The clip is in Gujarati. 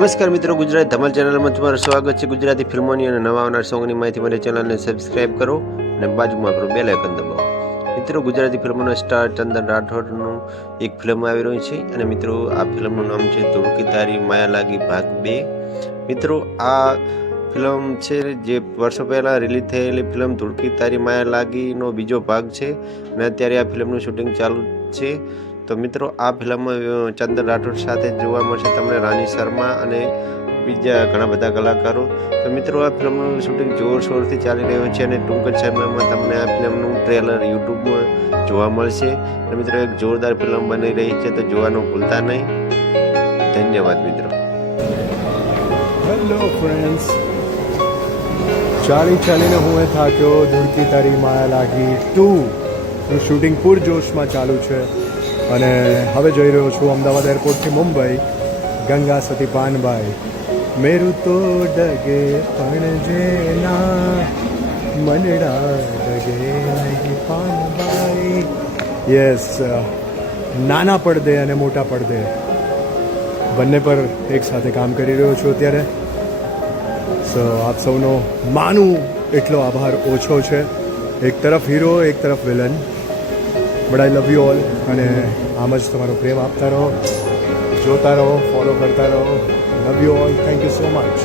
નમસ્કાર મિત્રો, ગુજરાતી ધમાલ ચેનલમાં તમારું સ્વાગત છે। ગુજરાતી ફિલ્મોની અને નવા આવનાર સોંગની માહિતી માટે ચેનલને સબસ્ક્રાઇબ કરો અને બાજુમાં આપણું બેલ આઇકન દબાવો। મિત્રો, ગુજરાતી ફિલ્મોના સ્ટાર ચંદન રાઠોડનું એક ફિલ્મ આવી રહી છે અને મિત્રો આ ફિલ્મનું નામ છે ધૂળકી તારી માયા લાગી ભાગ 2। મિત્રો, આ ફિલ્મ છે જે વર્ષો પહેલાં રિલીઝ થયેલી ફિલ્મ ધૂળકી તારી માયા લાગીનો બીજો ભાગ છે અને અત્યારે આ ફિલ્મનું શૂટિંગ ચાલુ છે। તો મિત્રો, આ ફિલ્મમાં ચંદન રાઠોડ સાથે જોવા મળશે તમને રાની શર્મા અને બીજા ઘણા બધા કલાકારો। તો મિત્રો, આ ફિલ્મનું શૂટિંગ જોરશોરથી ચાલી રહ્યું છે અને ટૂંક જ સમયમાં તમને આ ફિલ્મનું ટ્રેલર યુટ્યુબમાં જોવા મળશે। અને મિત્રો, એક જોરદાર ફિલ્મ બની રહી છે, તો જોવાનું ભૂલતા નહીં। ધન્યવાદ મિત્રો। હેલો ફ્રેન્ડ્સ, ચાલીને હું થાક્યો। ધૂળકી તારી માયા લાગી 2નું શૂટિંગ પૂરજોશમાં ચાલુ છે અને હવે જઈ રહ્યો છું અમદાવાદ એરપોર્ટથી મુંબઈ। ગંગા સતી પાનભાઈ મેરું તો ડગે પણ જેના મનડા ડગે નહીં પાનભાઈ। યસ, નાના પડદે અને મોટા પડદે બંને પર એક સાથે કામ કરી રહ્યો છું અત્યારે। સો આપ સૌનો માનું એટલો આભાર ઓછો છે। એક તરફ હીરો, એક તરફ villain, but I love you all. અને આમ જ તમારો પ્રેમ આપતા રહો, જોતા રહો, ફોલો કરતા રહો। Love you all, thank you so much.